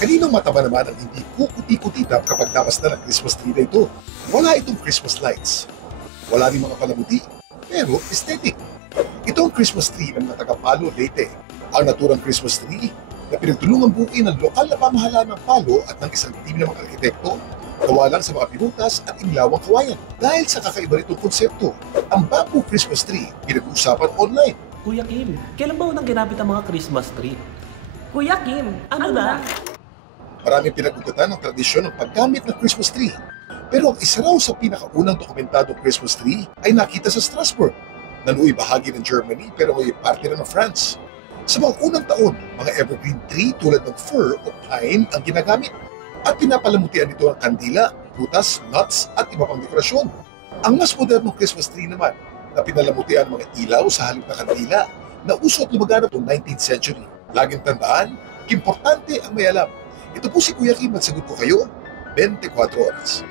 Kaninong mata ba naman ang hindi kukuti-kutita kapag namasdan ang Christmas tree na ito? Wala itong Christmas lights. Wala rin mga palamuti, pero aesthetic. Ito ang Christmas tree ng mga taga Palo, Leyte. Ang naturang Christmas tree na pinagtulungan buuin ng lokal na pamahalaan ng Palo at ng isang team ng mga arkitekto, gawa lang sa mga pinutas at inilawang kawayan. Dahil sa kakaiba nitong konsepto, ang bamboo Christmas tree pinag-uusapan online. Kuya Kim, kailan ba unang ginamit ang mga Christmas tree? Kuya Kim, ano na? Maraming pinag-ugatan ng tradisyon ng paggamit ng Christmas tree. Pero ang isa raw sa pinakaunang dokumentadong Christmas tree ay nakita sa Strasbourg, na nooy bahagi ng Germany pero ay parte na ng France. Sa mga unang taon, mga evergreen tree tulad ng fir o pine ang ginagamit at pinapalamutian nito ng kandila, prutas, nuts at iba pang dekorasyon. Ang mas modernong Christmas tree naman na pinalamutian ng mga ilaw sa halip na kandila na uso at lumaganap noong 19th century. Laging tandaan, importante ang may alam. Ito po si Kuya Kim at sagot ko kayo 24 oras.